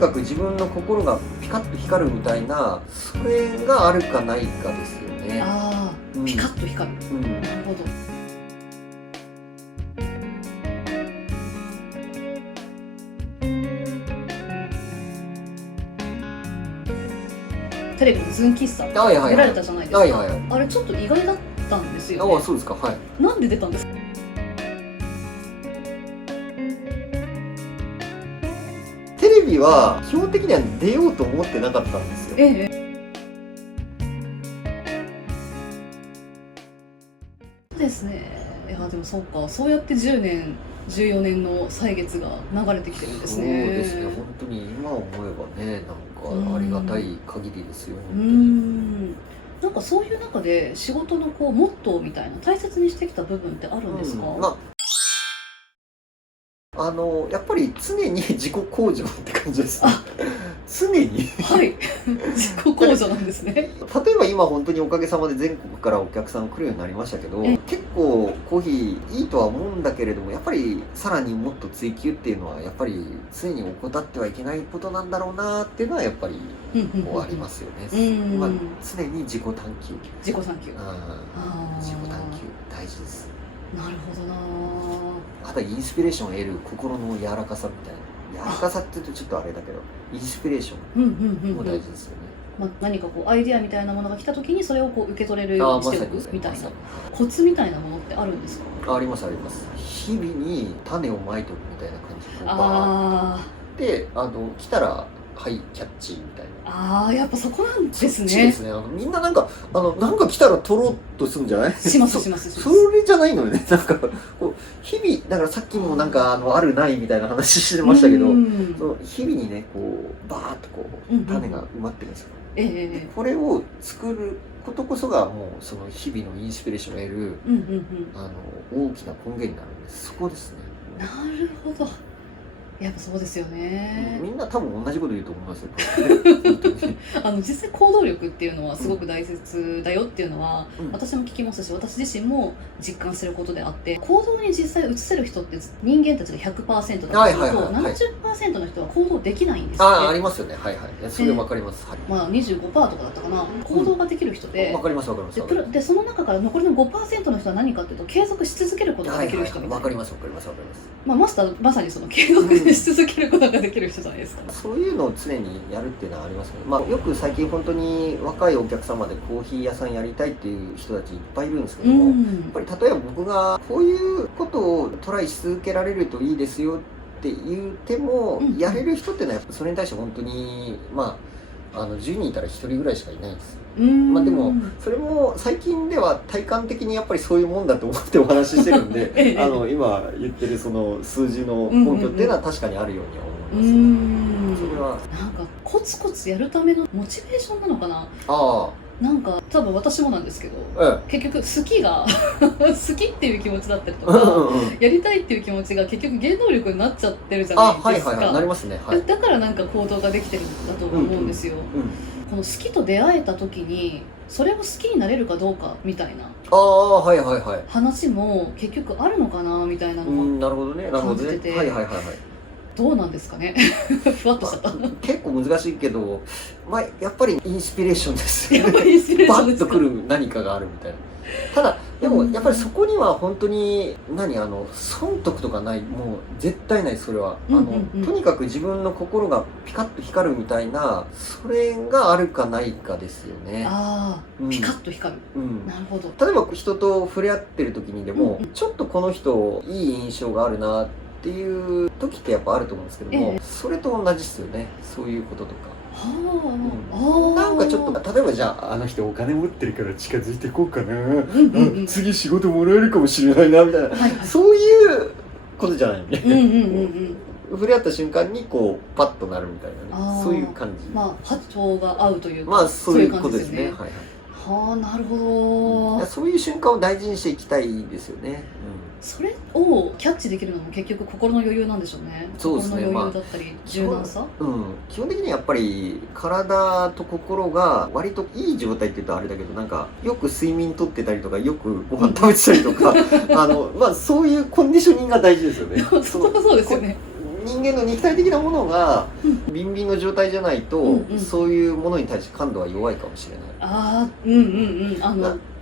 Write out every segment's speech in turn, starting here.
かく自分の心がピカッと光るみたいな、それがあるかないかですよね。ああ、ピカッと光る。なるほど。テレビのズン喫茶出られたじゃないですか。あれちょっと意外だったんですよね。あ、そうですか。はい。なんで出たんですか？テレビは基本的には出ようと思ってなかったんですよ。そうですね。いやでもそうか、そうやって10年14年の歳月が流れてきてるんですね。そうですね。本当に今思えばね、なんかありがたい限りですよ。本当に。なんかそういう中で仕事のこうモットーみたいな大切にしてきた部分ってあるんですか？やっぱり常に自己向上って感じですね。常にはい自己向上なんですね。例えば今本当におかげさまで全国からお客さん来るようになりましたけど、結構コーヒーいいとは思うんだけれども、やっぱりさらにもっと追求っていうのはやっぱり常に怠ってはいけないことなんだろうなっていうのはやっぱりこうありますよね。まあ、常に自己探求。自己探求。自己探求大事です。なるほどな。あとインスピレーションを得る心の柔らかさみたいな。柔らかさって言うとちょっとあれだけど、インスピレーションも大事ですよね。まあ、何かこうアイデアみたいなものが来た時にそれをこう受け取れるようにしておくみたいなコツみたいなものってあるんですか？ありますあります。日々に種をまいておくみたいな感じで、来たらはいキャッチみたいな。やっぱそこなんですね。そうですね。みんななんか来たら取ろうとするんじゃない？します。それじゃないのよね。なんかこう日々だからさっきもなんかあるないみたいな話してましたけど、その日々にねこうバーッとこう種が埋まってるんですよ。これを作ることこそがもうその日々のインスピレーションを得る大きな根源になるんです。そこですね。なるほど。やっぱそうですよね。みんな多分同じこと言うと思いますよ。実際行動力っていうのはすごく大切だよっていうのは、私も聞きますし、私自身も実感してることであって、行動に実際移せる人って人間たちが 100% だとすると 70% の人は行動できないんですよね。ありますよね。はいはい。それわかります。まあ 25% とかだったかな、行動ができる人で、わかりますわかります。でその中から残りの 5% の人は何かっていうと、継続し続けることができる人みたいな。わかりますわかりますわかります。まあマスターまさにその継続し続けることができる人じゃないですか。そういうのを常にやるっていうのはありますね。まあよく最近本当に若いお客様でコーヒー屋さんやりたいっていう人たちいっぱいいるんですけども、やっぱり例えば僕がこういうことをトライし続けられるといいですよって言っても、やれる人っていうのはやっぱそれに対して本当に10人いたら1人ぐらいしかいないんです。まあでもそれも最近では体感的にやっぱりそういうもんだと思ってお話ししてるんで今言ってるその数字の根拠っていうのは確かにあるようには思います。それはなんかコツコツやるためのモチベーションなのかな。なんか多分私もなんですけど、結局好きが好きっていう気持ちだったりとかやりたいっていう気持ちが結局原動力になっちゃってるじゃないですか。なりますね。だからなんか行動ができてるんだと思うんですよ。この好きと出会えた時にそれを好きになれるかどうかみたいな話も結局あるのかなみたいなのを感じてて、どうなんですかね。ふわっとしちゃった。結構難しいけど、やっぱりインスピレーションですよね。バッとくる何かがあるみたいな。ただでもやっぱりそこには本当に損得とかない、もう絶対ない。それはとにかく自分の心がピカッと光るみたいな、それがあるかないかですよね。ピカッと光る。なるほど。例えば人と触れ合ってる時にでも、ちょっとこの人いい印象があるなっていう時ってやっぱあると思うんですけども、それと同じですよね。そういうこととか。なんかちょっと例えばじゃあの人お金持ってるから近づいていこうかな、次仕事もらえるかもしれないなみたいな、そういうことじゃないね。触れ合った瞬間にこうパッとなるみたいなね、そういう感じ。波長が合うというか、そういうことですね。なるほど。そういう瞬間を大事にしていきたいですよね。それをキャッチできるのも結局心の余裕なんでしょうね。そうですね。心の余裕だったり柔軟さ。基本的にやっぱり体と心が割といい状態って言うとあれだけど、なんかよく睡眠とってたりとか、よくご飯食べてたりとかそういうコンディショニングが大事ですよね。そこはそうですよね。人間の肉体的なものがビンビンの状態じゃないと、うんうん、そういうものに対して感度は弱いかもしれない。ああ、うんうん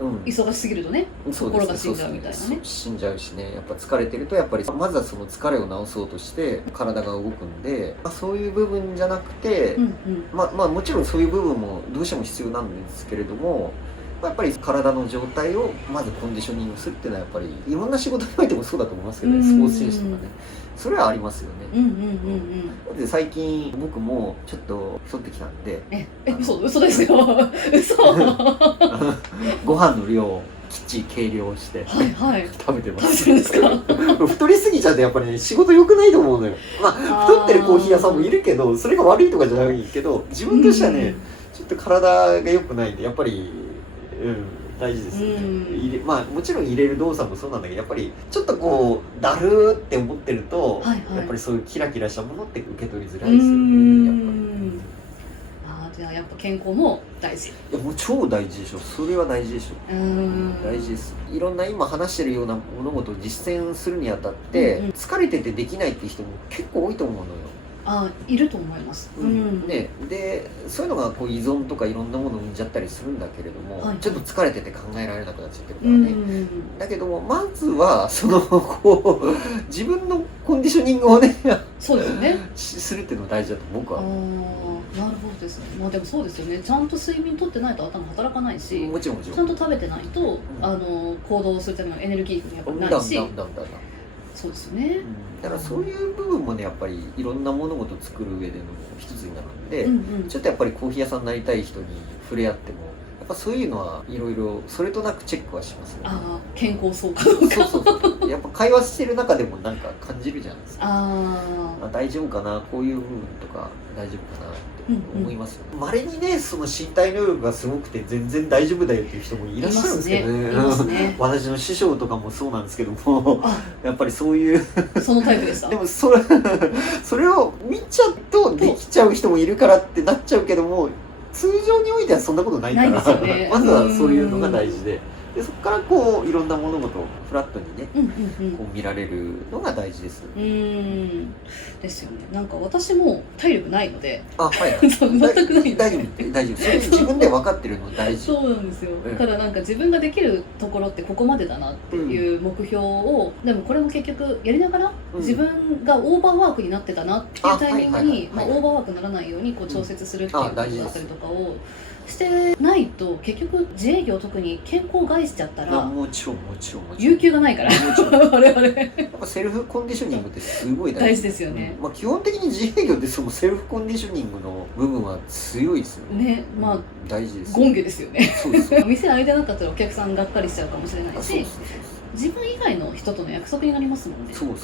うん、忙しすぎるとね、心が死んじゃうみたいなね。死んじゃうしね、やっぱ疲れてるとやっぱりまずはその疲れを治そうとして体が動くんで、そういう部分じゃなくて、うんうん、まあもちろんそういう部分もどうしても必要なんですけれども、やっぱり体の状態をまずコンディショニングするっていうのはやっぱりいろんな仕事においてもそうだと思いますけどね、スポーツ選手とかね、それはありますよね。で最近僕もちょっと太ってきたんで、嘘ですよ嘘ご飯の量をきっちり計量して、はい、食べてます。食べてるんですか太りすぎちゃってやっぱりね仕事良くないと思うのよ。まあ太ってるコーヒー屋さんもいるけど、それが悪いとかじゃないけど、自分としてはね、ちょっと体が良くないんでやっぱり、大事ですよね。まあもちろん入れる動作もそうなんだけど、やっぱりちょっとこうだるーって思ってると、やっぱりそういうキラキラしたものって受け取りづらいですよね、やっぱり。じゃあやっぱ健康も大事。いやもう超大事でしょ。それは大事でしょ。大事です。いろんな今話してるような物事を実践するにあたって、疲れててできないっていう人も結構多いと思うのよ。いると思います、ね、でそういうのがこう依存とかいろんなものを生んじゃったりするんだけれども、ちょっと疲れてて考えられなくなっちゃってるからね、だけどもまずはそのこう自分のコンディショニングをねそうですよねするっていうのが大事だと僕は。なるほどですね。まあでもそうですよね。ちゃんと睡眠とってないと頭働かないし、もちろんちゃんと食べてないと、行動するためのエネルギーにやっぱりないし、そうですよね、だからそういう部分もねやっぱりいろんな物事を作る上での一つになるんで、ちょっとやっぱりコーヒー屋さんになりたい人に触れ合ってもやっぱそういうのはいろいろそれとなくチェックはしますよね。健康そうかどうか。そうやっぱ会話してる中でもなんか感じるじゃないですか。大丈夫かな、こういう部分とか大丈夫かなって思いますよね。稀にねその身体能力がすごくて全然大丈夫だよっていう人もいらっしゃるんですけどね。私の師匠とかもそうなんですけどもやっぱりそういうそのタイプでした。でもそれを見ちゃうとできちゃう人もいるからってなっちゃうけども、通常においてはそんなことないからまずはそういうのが大事で。でそこからこういろんな物事をフラットにね、こう見られるのが大事です。ですよね。なんか私も体力ないので、全くない大丈夫。それ自分で分かってるの大事。そうなんですよ。だからなんか自分ができるところってここまでだなっていう目標を、でもこれも結局やりながら自分がオーバーワークになってたなっていうタイミングに、オーバーワークにならないようにこう調節するっていうことだったりとかをしてないと、結局自営業特に健康害しちゃったらもちろん有給がないから我々やっぱセルフコンディショニングってすごい大事ですよね。基本的に自営業ってそのセルフコンディショニングの部分は強いですよね。大事です。権下ですよね。そうです店開いてなかったらお客さんがっかりしちゃうかもしれないし、自分以外の人との約束になりますもんね。そうなる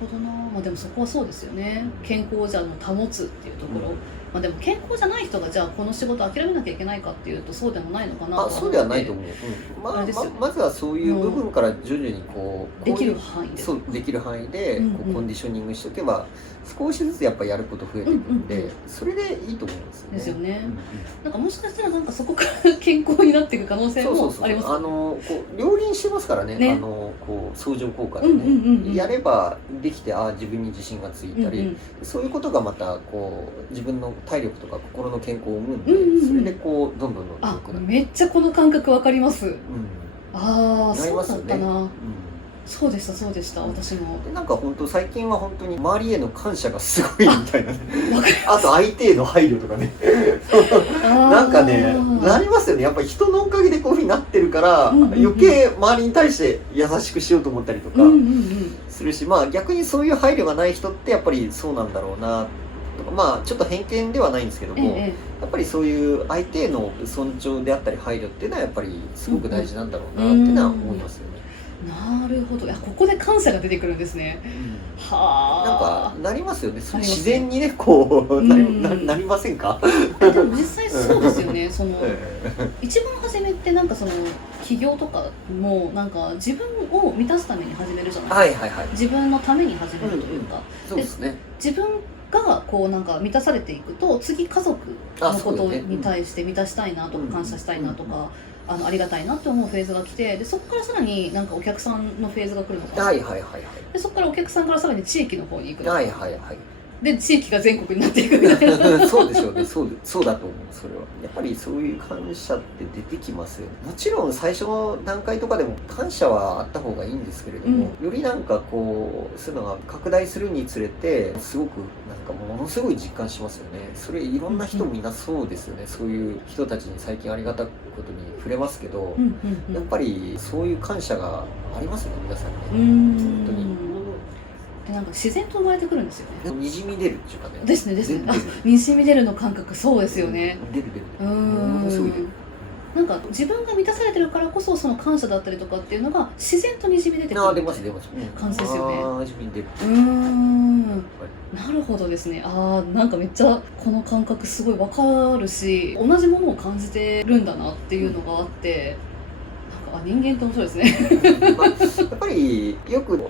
ほどな。でもそこはそうですよね。健康をじゃ保つっていうところ、でも健康じゃない人がじゃあこの仕事諦めなきゃいけないかっていうとそうでもないのかなと思って。そうではないと思う。まずはそういう部分から徐々にこうできる範囲でできる範囲でコンディショニングしておけば少しずつやっぱやること増えていくんで、それでいいと思いますよね。ですよね。なんかもしかしたらなんかそこから健康になっていく可能性もあります。こう両輪してますからね。こう相乗効果でね、やればできて自分に自信がついたり、そういうことがまたこう自分の体力とか心の健康を生むんで、それでこうどんどん良くなる。めっちゃこの感覚わかります。そうだったな。そうでした私も。なんか本当最近は本当に周りへの感謝がすごいみたいなね。あと相手への配慮とかね。なんかねなりますよね。やっぱり人のおかげでこういうふうになってるから余計周りに対して優しくしようと思ったりとかするし、逆にそういう配慮がない人ってやっぱりそうなんだろうなとか、ちょっと偏見ではないんですけども、やっぱりそういう相手への尊重であったり配慮っていうのはやっぱりすごく大事なんだろうなっていうのは思いますよね。なるほど。ここで感謝が出てくるんですね。なんかなりますよね。自然にねこうなりませんか？でも実際そうですよね。その一番初めってなんかその起業とかもなんか自分を満たすために始めるじゃないですか。自分のために始めるというか。そうですね。自分がこうなんか満たされていくと次家族のことに対して満たしたいなとか感謝したいなとかありがたいなって思うフェーズが来て、でそこからさらになんかお客さんのフェーズが来るのかな、はいはいはいはい。でそこからお客さんからさらに地域の方に行くのかな、はいはいはい。で地域が全国になっていくみたいなそうでしょうね、そうだと思う。それはやっぱりそういう感謝って出てきますよね。もちろん最初の段階とかでも感謝はあった方がいいんですけれども、よりなんかこうそういうのが拡大するにつれてすごくなんかものすごい実感しますよね。それいろんな人みんなそうですよね。そういう人たちに最近ありがたいことに触れますけど、やっぱりそういう感謝がありますね、皆さんね。本当に。なんか自然と生まれてくるんですよね。にじみ出るっていうかね。ですねですね。にじみ出るの感覚、そうですよね。出る。ものすごい出る。なんか自分が満たされてるからこそその感謝だったりとかっていうのが自然とにじみ出てくる出ます感じですよね。にじみ出る。なるほどですね。なんかめっちゃこの感覚すごいわかるし、同じものを感じてるんだなっていうのがあって、なんか人間って面白いですね。やっぱりよく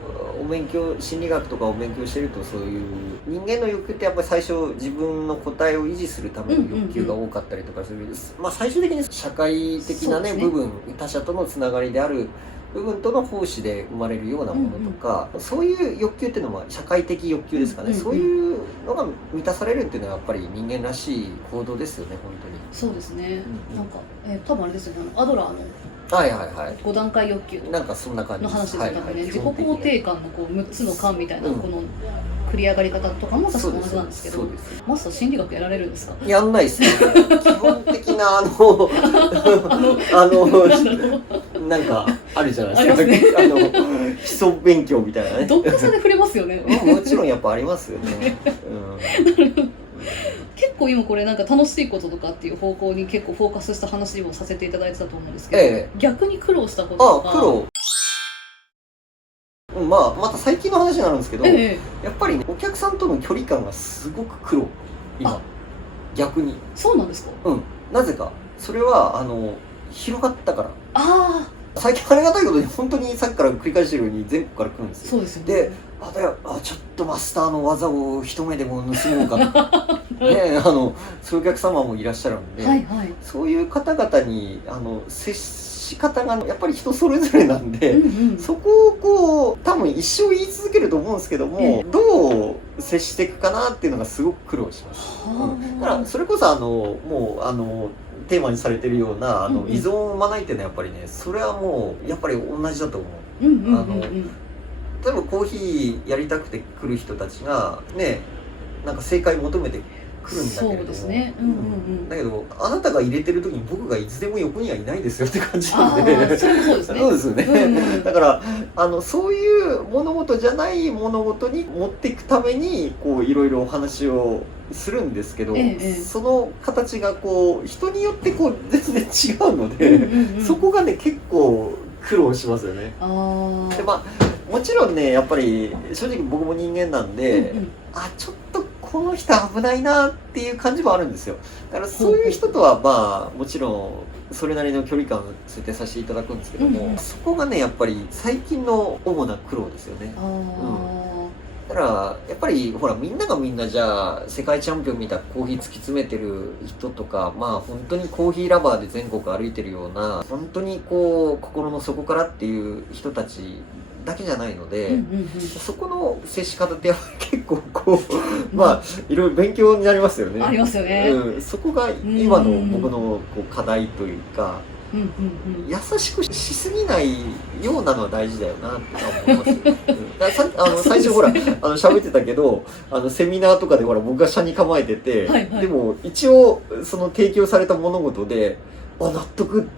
お勉強、心理学とかを勉強してると、そういう人間の欲求ってやっぱり最初自分の答えを維持するための欲求が多かったりとかする、最終的に社会的なね部分、他者とのつながりである部分との奉仕で生まれるようなものとか、そういう欲求っていうのは社会的欲求ですかね、そういうのが満たされるっていうのはやっぱり人間らしい行動ですよね、本当に。そうですね。なんか、多分あれですよね、アドラーの5段階欲求なんかそんな感じの話ですよね。自己肯定感のこう6つの感みたいな、この繰り上がり方とかも確か同じなんですけど、マスター心理学やられるんですか？やんないですね。基本的ななんかあるじゃないですか。基礎勉強みたいなね。どっかさで触れますよね。もちろんやっぱありますよね。結構今これなんか楽しいこととかっていう方向に結構フォーカスした話をさせていただいてたと思うんですけど、逆に苦労したこととか。苦労。また最近の話になるんですけど、やっぱりね、お客さんとの距離感がすごく苦労。今逆に。そうなんですか？なぜか。それは広がったから。最近ありがたいことに本当にさっきから繰り返してるように全国から来るんですよ。そうですよね。で、ちょっとマスターの技を一目でも盗もうかとね、そういうお客様もいらっしゃるので、そういう方々に接し方がやっぱり人それぞれなんで、そこをこう多分一生言い続けると思うんですけども、どう接していくかなっていうのがすごく苦労します。だからそれこそもうテーマにされてるような依存を生まないっていうのはやっぱりね、それはもうやっぱり同じだと思う。例えばコーヒーやりたくて来る人たちがね、なんか正解求めてくるんだけれども、だけどあなたが入れてる時に僕がいつでも横にはいないですよって感じなんで、そうですよね。だからそういう物事じゃない物事に持っていくためにこういろいろお話をするんですけど、その形がこう人によってこう全然違うので、そこがね結構苦労しますよね。でもちろんね、やっぱり正直僕も人間なんで、ちょっとこの人危ないなっていう感じもあるんですよ。だからそういう人とはもちろんそれなりの距離感を設定させていただくんですけども、そこがねやっぱり最近の主な苦労ですよね。だからやっぱりほら、みんながみんなじゃあ世界チャンピオンみたいなコーヒー突き詰めてる人とか、本当にコーヒーラバーで全国歩いてるような本当にこう心の底からっていう人たちだけじゃないので、そこの接し方ってやっぱり結構こういろいろ勉強になりますよね。ありますよね。そこが今の僕のこう課題というか、優しくしすぎないようなのは大事だよなって思います。最初ほら喋ってたけどセミナーとかでほら僕が社に構えてて、でも一応その提供された物事で納得、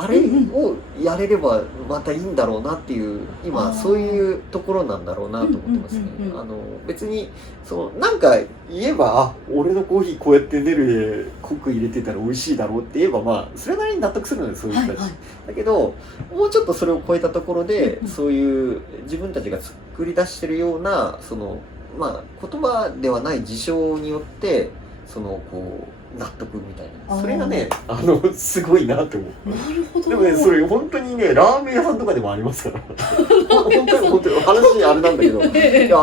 あれをやれればまたいいんだろうなっていう今そういうところなんだろうなと思ってますね。別になんか言えば俺のコーヒーこうやってネルで濃く入れてたら美味しいだろうって言えばそれなりに納得するのよ、そういう人たち。だけどもうちょっとそれを超えたところで、そういう自分たちが作り出してるような言葉ではない事象によってこう納得みたいあーな、それがねすごいなって思う。なるほど。でもね、それ本当にね、ラーメン屋さんとかでもありますから。本当に話あれなんだけど、いや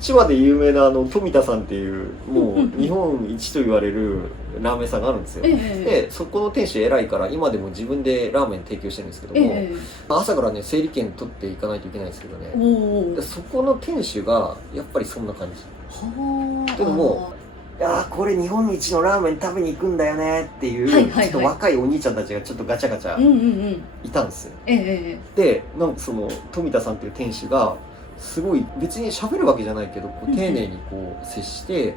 千葉で有名な富田さんっていうもう日本一と言われるラーメン屋さんがあるんですよ。で、そこの店主偉いから今でも自分でラーメン提供してるんですけども、朝からね整理券取っていかないといけないんですけどね。でそこの店主がやっぱりそんな感じ。はあ。けども。いやーこれ日本一のラーメン食べに行くんだよねっていう、ちょっと若いお兄ちゃんたちがちょっとガチャガチャいたんですよ。でなんかその富田さんっていう店主がすごい別に喋るわけじゃないけどこう丁寧にこう接して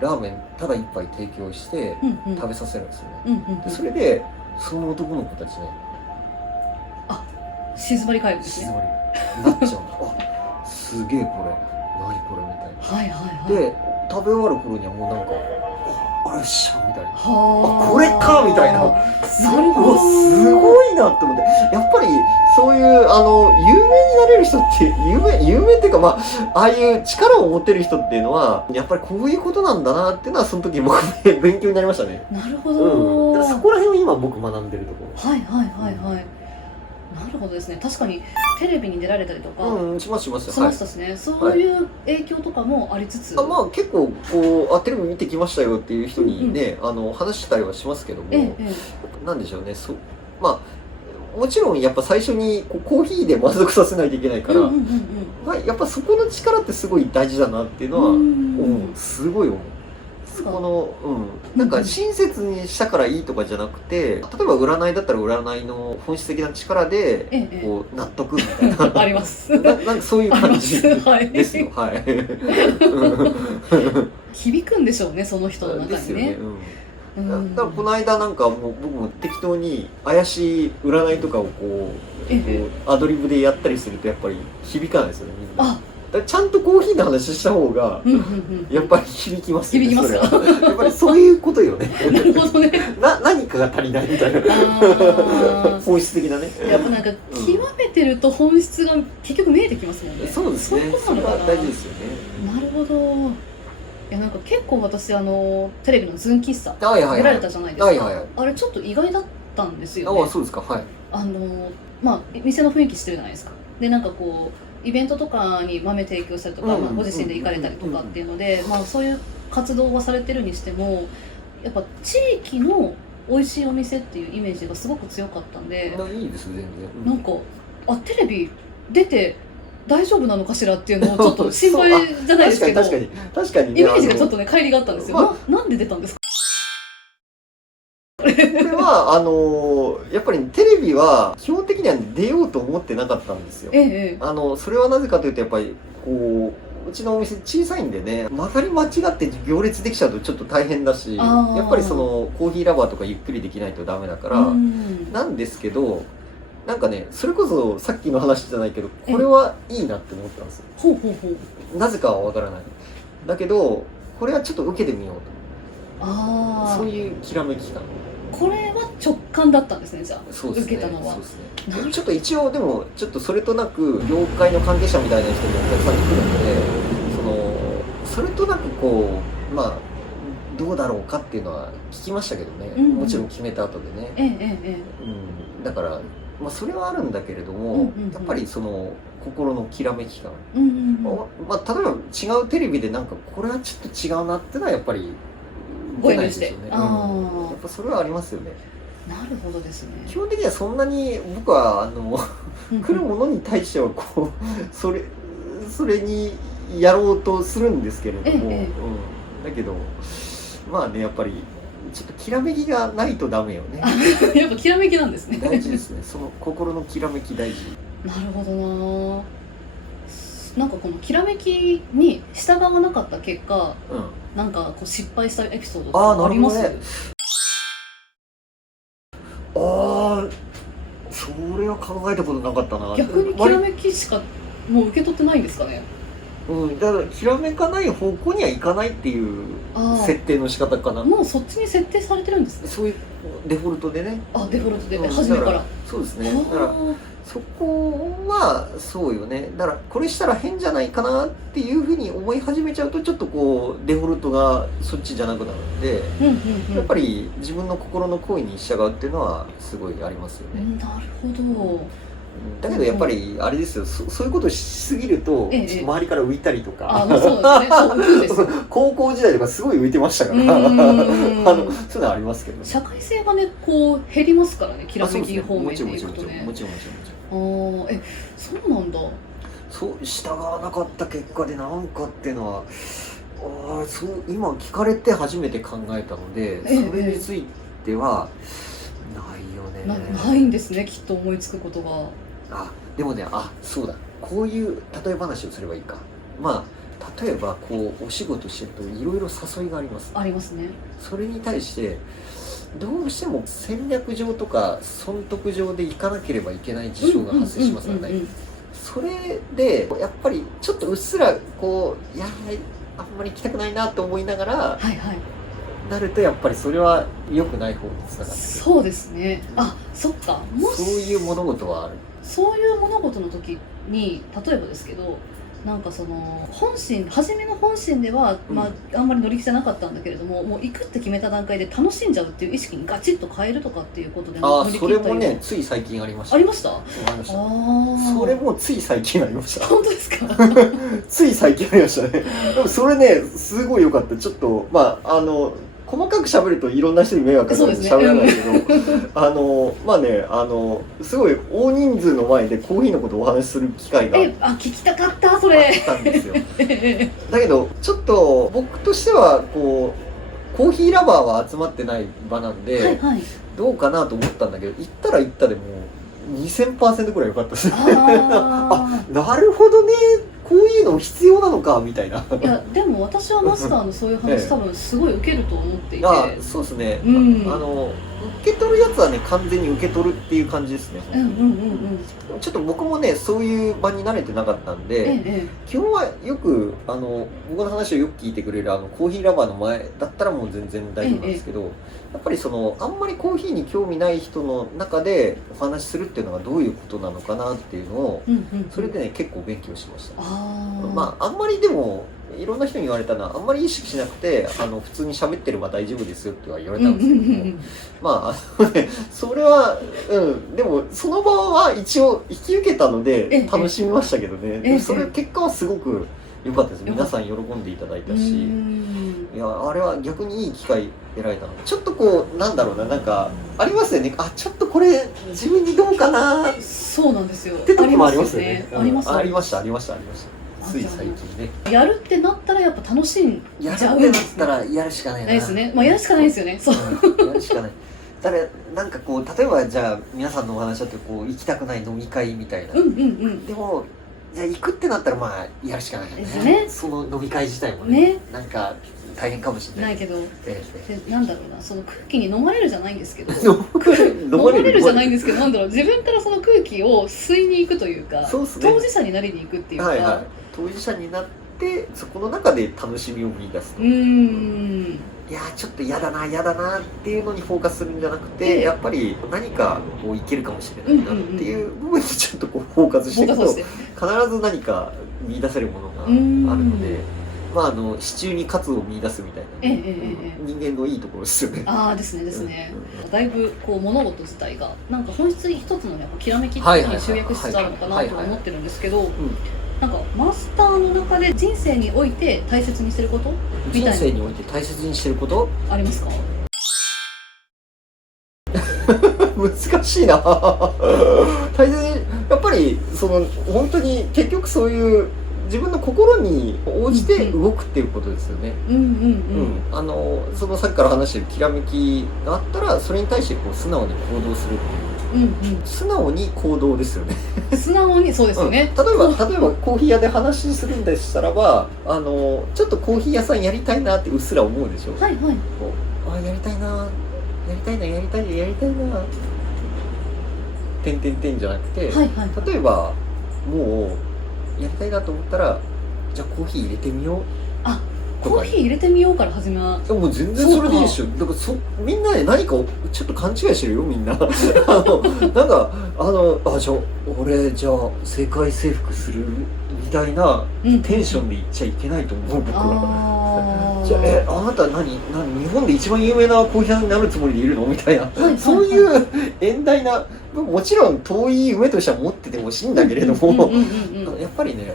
ラーメンただ一杯提供して食べさせるんですよね。でそれでその男の子たちね、静まり返るんです静ね。まりなっちゃうんだ。あ、すげえこれ何これみたいな。はいはいはい。で食べ終わる頃にはもうなんかあれっしゃみたいな、はあこれかみたいな、なるほど。すごいなって思って、やっぱりそういう有名になれる人って有名っていうかまあああいう力を持ってる人っていうのはやっぱりこういうことなんだなっていうのはその時僕ね勉強になりましたね。なるほど。だからそこら辺を今僕学んでるところ。はいはいはいはい。なるほどですね。確かにテレビに出られたりとかしましたしましたしね。そういう影響とかもありつつ。まあ結構こうテレビ見てきましたよっていう人にね話したりはしますけども、なんでしょうね。まあもちろんやっぱ最初にコーヒーで満足させないといけないから、まあやっぱそこの力ってすごい大事だなっていうのは思う。すごい思う。このなんか親切にしたからいいとかじゃなくて、例えば占いだったら占いの本質的な力でこう納得みたいなあります。なんかそういう感じですよ。はい。響くんでしょうね、その人の中にね。だからこの間なんかもう僕も適当に怪しい占いとかをこうアドリブでやったりするとやっぱり響かないですよね、みんな。ちゃんとコーヒーの話した方がやっぱり響きますよね。響きますか。やっぱりそういうことよね。なるほどね。何かが足りないみたいな。本質的なね。やっぱなんか極めてると本質が結局見えてきますもんね。そうですね。それは大事ですよね。なるほど。いやなんか結構私テレビのズン喫茶出られたじゃないですか。あれちょっと意外だったんですよね。あ、そうですか。はい。まあ店の雰囲気してるじゃないですか。でなんかこうイベントとかに豆提供したりとか、ご自身で行かれたりとかっていうので、まあそういう活動はされてるにしても、やっぱ地域の美味しいお店っていうイメージがすごく強かったんで、いいです全然。なんかテレビ出て大丈夫なのかしらっていうのをちょっと心配じゃないですけど、確かにイメージがちょっとね乖離があったんですよ。なんで出たんですか？これはやっぱりテレビは基本的には出ようと思ってなかったんですよ。それはなぜかというとやっぱりこうちのお店小さいんでね、曲がり間違って行列できちゃうとちょっと大変だし、やっぱりそのコーヒーラバーとかゆっくりできないとダメだからなんですけど、なんかねそれこそさっきの話じゃないけどこれはいいなって思ったんですよ。なぜかはわからない。だけどこれはちょっと受けてみようと。そういうきらめき感。これは直感だったんですね、じゃあ。受けたのは。ちょっと一応でもちょっとそれとなく業界の関係者みたいな人もお客さんに来るので、それとなくこうまあどうだろうかっていうのは聞きましたけどね。もちろん決めた後でね。だからまあそれはあるんだけれども、やっぱりその心のきらめき感。まあ例えば違うテレビでなんかこれはちょっと違うなっていうのはやっぱりご遠慮して。やっぱそれはありますよね。なるほどですね。基本的にはそんなに僕は来るものに対してはこうそれにやろうとするんですけれども、だけどまあねやっぱりちょっときらめきがないとダメよね。やっぱきらめきなんですね。大事ですね。その心のきらめき大事。なるほどな。なんかこのきらめきに従わなかった結果、なんかこう失敗したエピソードとかあります？それは考えたことなかったな。逆にきらめきしかもう受け取ってないんですかね。だからひらめかない方向にはいかないっていう設定の仕方かな。もうそっちに設定されてるんですね。そういうデフォルトでね。デフォルトで、初めから。そうですね。だからそこはそうよね。だからこれしたら変じゃないかなっていうふうに思い始めちゃうと、ちょっとこうデフォルトがそっちじゃなくなるんで、やっぱり自分の心の声に従うっていうのはすごいありますよね。なるほど。だけどやっぱりあれですよ、そういうことしすぎると、周りから浮いたりとか、そうですね、そう浮くんですよ。高校時代とかすごい浮いてましたからそういうのはありますけど、社会性がねこう減りますからね、きらめき方面でいうとね。もちろんそうなんだ。そう従わなかった結果でなんかっていうのはそう今聞かれて初めて考えたので、それについてはないよね。ないんですね、きっと思いつくことが。でもね、そうだ、こういう例え話をすればいいか。例えばこうお仕事してるといろいろ誘いがあります。ありますね。それに対してどうしても戦略上とか損得上で行かなければいけない事象が発生しますよね。それでやっぱりちょっとうっすらこうあんまり行きたくないなと思いながら、なるとやっぱりそれは良くない方につながってくる。そうですね。そっか。そういう物事はある。そういう物事の時に例えばですけど、なんかその初めの本心では、あんまり乗り気じゃなかったんだけれども、もう行くって決めた段階で楽しんじゃうっていう意識にガチッと変えるとかっていうことで乗り切ったり。それもね、つい最近ありました。ありました？ありました。それもつい最近ありました。本当ですか？つい最近ありましたね。でもそれね、すごい良かった。ちょっと細かく喋るといろんな人に迷惑かかるんで喋らないけど、すごい大人数の前でコーヒーのことをお話しする機会が聞きたかったそれあったんですよ。だけどちょっと僕としてはこうコーヒーラバーは集まってない場なんで、どうかなと思ったんだけど、行ったら行ったでもう 2000% くらい良かったですね。なるほどね、こういうの必要なのかみたいな。いやでも私はマスターのそういう話多分すごい受けると思っていて、そうですね、受け取るやつはね完全に受け取るっていう感じですね。ちょっと僕もねそういう場に慣れてなかったんで、基本はよく僕の話をよく聞いてくれるコーヒーラバーの前だったらもう全然大丈夫なんですけど、やっぱりあんまりコーヒーに興味ない人の中でお話しするっていうのがどういうことなのかなっていうのを、それでね結構勉強しました。あんまりでもいろんな人に言われたのは、あんまり意識しなくて普通に喋ってれば大丈夫ですよっては言われたんですけども、それはでもその場は一応引き受けたので楽しみましたけどね。それ結果はすごく良かったです。皆さん喜んでいただいたし、いやあれは逆にいい機会得られたの。ちょっとこうなんだろうな、なんかありますよね。ちょっとこれ自分にどうかな。そうなんですよ。って時もありますよね。ありました。つい最近ね。やるってなったらやっぱ楽しんじゃう。やるってなったらやるしかないな。ないですね。やるしかないですよね。そう。やるしかない。なんかこう例えばじゃあ皆さんのお話だとこう行きたくない飲み会みたいな。でもじゃあ行くってなったらやるしかないですね。その飲み会自体もね。なんか大変かもしれないけど、なんだろうな、その空気に飲まれるじゃないんですけど、飲まれるじゃないんですけど、なんだろう、自分からその空気を吸いに行くというか、当事者になりに行くっていうか、当事者になってそこの中で楽しみを見出すと。いやちょっと嫌だなっていうのにフォーカスするんじゃなくて、やっぱり何かこういけるかもしれないなっていう部分にちょっとこうフォーカスしていくと、必ず何か見出せるものがあるので。支柱に活を見出すみたいな、人間のいいところですよね。ですね。だいぶこう物事自体がなんか本質に一つのやっぱきらめきっていうのに集約しつつあるのかなと思ってるんですけど、なんかマスターの中で人生において大切にしてることみたいな、人生において大切にしてることありますか？難しいな。大切にやっぱり本当に結局そういう自分の心に応じて動くっていうことですよね。そのさっきから話してるきらめきがあったらそれに対してこう素直に行動するっていう、素直に行動ですよね。素直にそうですよね。例えばコーヒー屋で話するんでしたらばちょっとコーヒー屋さんやりたいなってうっすら思うでしょ。やりたいなてんじゃなくて、例えばもうやりたいなと思ったらじゃあコーヒー入れてみようあ、コーヒー入れてみようから始めは。もう全然それでいいでしょ。だからみんなで何かちょっと勘違いしてるよみんな。なんかじゃあ俺じゃあ世界征服するみたいなテンションで言っちゃいけないと思う、僕は。じゃああなた何日本で一番有名なコーヒー屋になるつもりでいるのみたいな、そういう遠大な、もちろん遠い夢としては持っててほしいんだけれども、やっぱりね、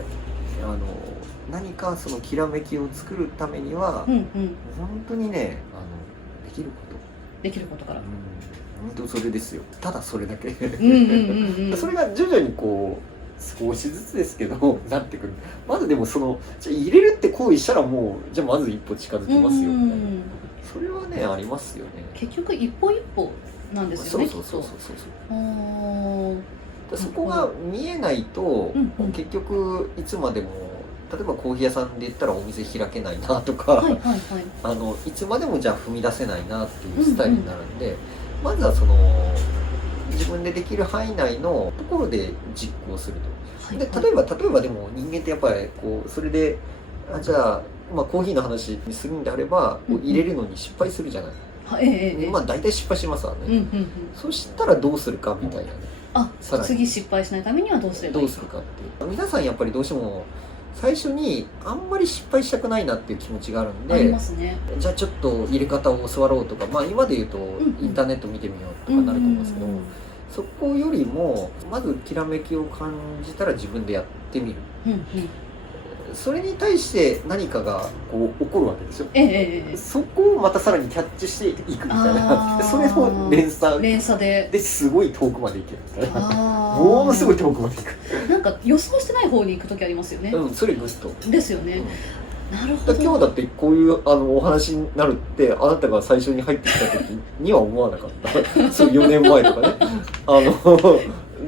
何かそのきらめきを作るためには、本当にね、できることから、本当それですよ。ただそれだけ。それが徐々にこう少しずつですけどなってくる。まずでもじゃあ入れるって行為したらもうじゃあまず一歩近づきますよみたいな、それはねありますよね。結局一歩一歩なんですよね。そうそこが見えないと、結局いつまでも例えばコーヒー屋さんで言ったらお店開けないなとか、いつまでもじゃあ踏み出せないなっていうスタイルになるんで、まずは自分でできる範囲内のところで実行すると。で例えばでも人間ってやっぱりこうそれでじゃあ、コーヒーの話にするんであれば、入れるのに失敗するじゃない。大体失敗しますわね。そしたらどうするかみたいなね。次失敗しないためにはどうすればいいか。っていう。皆さんやっぱりどうしても最初にあんまり失敗したくないなっていう気持ちがあるんで、ありますね。じゃあちょっと入れ方を教わろうとか、今で言うとインターネット見てみようとかなると思うんですけど、そこよりもまずきらめきを感じたら自分でやってみる、それに対して何かがこう起こるわけですよ。そこをまたさらにキャッチしていくみたいな、それの連鎖ですごい遠くまでいけるみたいな、ものすごい遠くまでいく。なんか予想してない方に行く時ありますよね。それグッとですよね。なるほど。今日だってこういうお話になるってあなたが最初に入ってきた時には思わなかったそう4年前とかね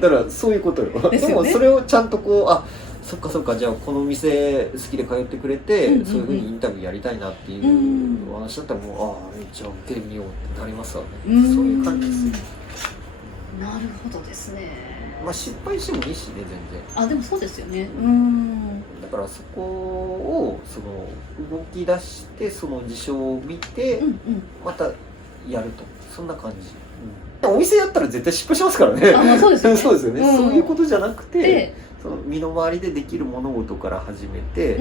だからそういうことよ。でもそれをちゃんとこうそっかじゃあこの店好きで通ってくれて、そういうふうにインタビューやりたいなっていうお話だったらもうじゃあ受けてみようってなりますわね。そういう感じですよ。なるほどですね。失敗してもいいしね、全然。でもそうですよね。だからそこを動き出してその事象を見て、またやると、そんな感じ。お店やったら絶対失敗しますからね。そうですよね。そうですよね。そういうことじゃなくて、その身の回りでできる物事から始めて、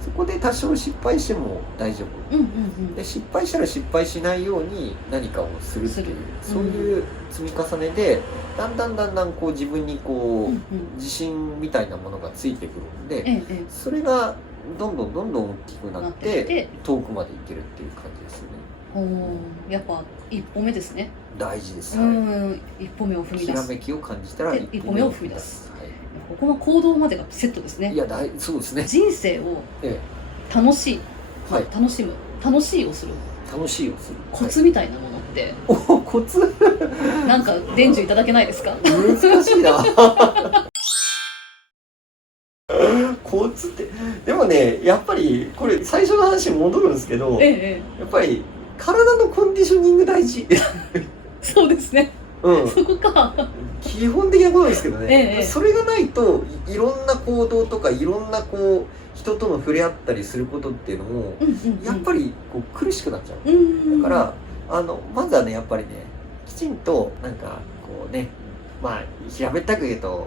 そこで多少失敗しても大丈夫。で失敗したら失敗しないように何かをするっていう、そういう積み重ねでだんだんこう自分にこう自信みたいなものがついてくるんで、それがどんどん大きくなって遠くまでいけるっていう感じですね。やっぱ一歩目ですね。大事です。一歩目を踏み出す。きらめきを感じたら一歩目を踏み出す。ここの行動までがセットですね。そうですね。人生を楽しい、楽しむ、楽しいをするコツみたいなものって、コツなんか伝授いただけないですか？難しいな。コツってでもね、やっぱりこれ最初の話に戻るんですけど、やっぱり体のコンディショニング大事。そうですね。そこか。基本的なことですけどね、それがないといろんな行動とかいろんなこう人との触れ合ったりすることっていうのもやっぱりこう苦しくなっちゃう。だからまずはね、やっぱりね、きちんとなんかこうね、平べったく言うと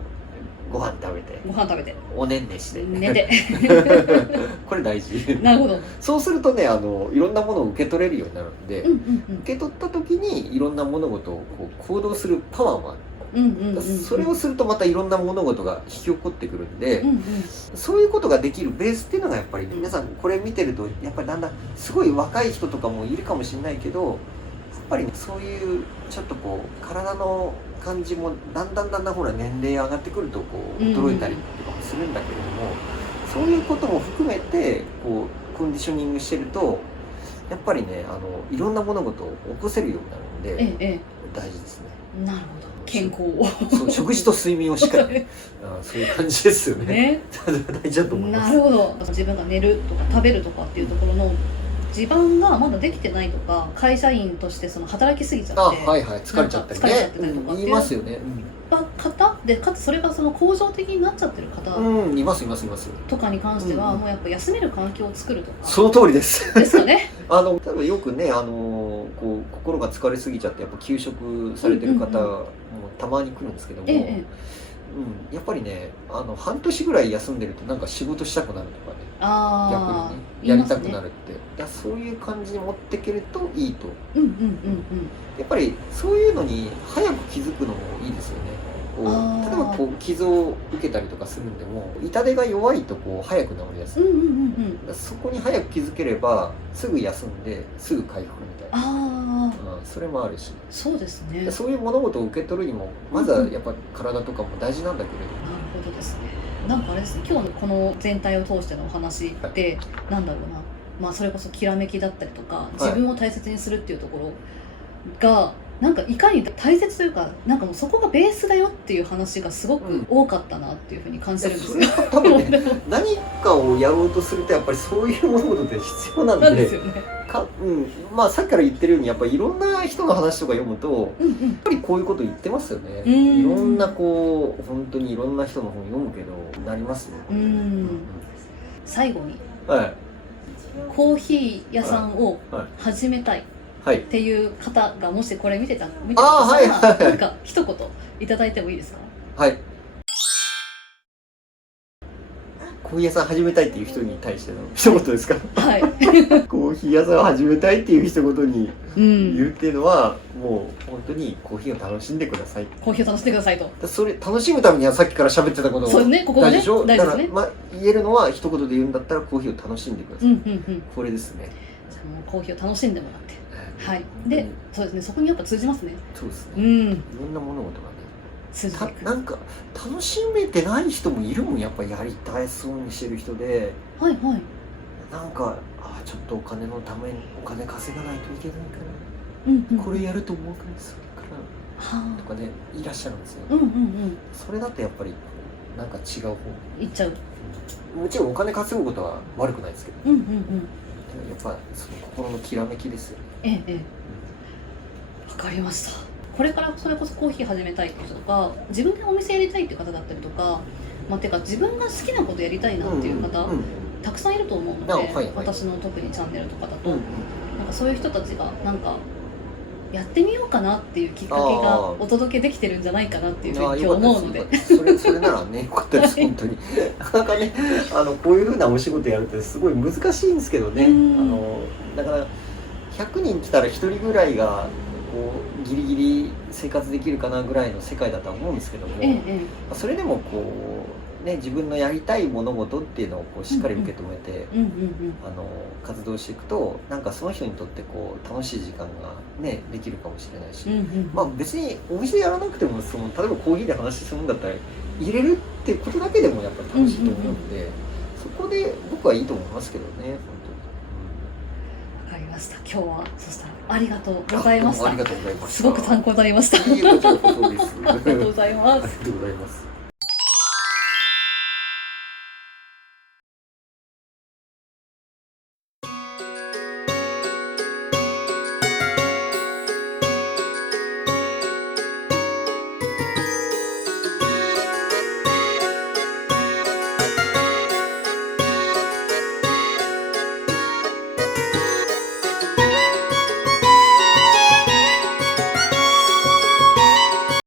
ご飯食べておねんねして寝てこれ大事。なるほど。そうするとね、いろんなものを受け取れるようになるんで、受け取った時にいろんな物事をこう行動するパワーもある。それをするとまたいろんな物事が引き起こってくるんで、そういうことができるベースっていうのがやっぱり皆さんこれ見てるとやっぱりだんだんすごい若い人とかもいるかもしれないけど、やっぱりそういうちょっとこう体の感じもだんだんほら年齢上がってくるとこう衰えたりとかもするんだけれども、そういうことも含めてこうコンディショニングしてるとやっぱりね、いろんな物事を起こせるようになるんで、大事ですね。なるほど。健康を食事と睡眠をしっかりそういう感じですよね。大事だと思います。なるほど。自分が寝るとか食べるとかっていうところの地盤がまだできてないとか、会社員としてその働きすぎちゃって、はいはい、疲れちゃったりね、疲れちゃってたりとかっていう言いますよね、方で、かつそれがその恒常的になっちゃってる方いますとかに関しては、もうやっぱ休める環境を作るとか、その通りですですかね。多分よくね、こう心が疲れすぎちゃってやっぱ休職されてる方もたまに来るんですけども、やっぱりね、半年ぐらい休んでるとなんか仕事したくなるとかね、逆にねやりたくなるって、そういう感じに持っていけるといいと。やっぱりそういうのに早く気づくのもいいですよね。例えばこう傷を受けたりとかするんでも、痛手が弱いとこう早く治りやすい。そこに早く気づければすぐ休んですぐ回復みたいな、それもあるし、そうですね。そういう物事を受け取るにもまずはやっぱ体とかも大事なんだけれど、なるほどですね。なんかあれですね、今日のこの全体を通してのお話って、なんだろうな、それこそきらめきだったりとか、自分を大切にするっていうところが、なんかいかに大切というか、なんかもうそこがベースだよっていう話がすごく多かったなっていうふうに感じるんですよ。多分ね、何かをやろうとするとやっぱりそういう物事って必要なんで、ですよね。さっきから言ってるようにやっぱりいろんな人の話とか読むと、やっぱりこういうこと言ってますよね。いろんなこう本当にいろんな人の本読むけどなりますよ。最後に、コーヒー屋さんを始めたいっていう方がもしこれ見てたら、なんか一言いただいてもいいですか？はい。コーヒー屋さん始めたいっていう人に対しての一言ですか？はい。コーヒー屋さんを始めたいっていう一言に言うっていうのは、もう本当にコーヒーを楽しんでください。コーヒーを楽しんでくださいと。それ楽しむためにはさっきから喋ってたことを大事でしょ？だから言えるのは一言で言うんだったらコーヒーを楽しんでください。これですね。じゃあもうコーヒーを楽しんでもらって。はい。で、そうですね。そこにやっぱ通じますね。そうですね。いろんな物事がね。なんか楽しめてない人もいるもん、やっぱやりたいそうにしてる人で、なんかちょっとお金のためにお金稼がないといけないから、これやると儲かりするからとかね、いらっしゃるんですよ。それだとやっぱりなんか違う方にいっちゃう。もちろんお金稼ぐことは悪くないですけど、やっぱその心のきらめきですよね。わかりました。これからそれこそコーヒー始めたいっていう人とか、自分でお店やりたいっていう方だったりとか、てか自分が好きなことやりたいなっていう方、たくさんいると思うので、私の特にチャンネルとかだと、なんかそういう人たちがなんかやってみようかなっていうきっかけがお届けできてるんじゃないかなっていうふうに今日思うので、それならね、よかったです本当に。なかなかね、こういうふうなお仕事やるってすごい難しいんですけどね。だから100人来たら1人ぐらいがこうギリギリ生活できるかなぐらいの世界だとは思うんですけども、それでもこう、ね、自分のやりたい物事っていうのをこうしっかり受け止めて活動していくと、なんかその人にとってこう楽しい時間が、ね、できるかもしれないし、別にお店やらなくても例えばコーヒーで話するんだったら入れるっていうことだけでもやっぱ楽しいと思うので、そこで僕はいいと思いますけどね、本当に。今日はそしたらありがとうございました。すごく参考になりました。ありがとうございます。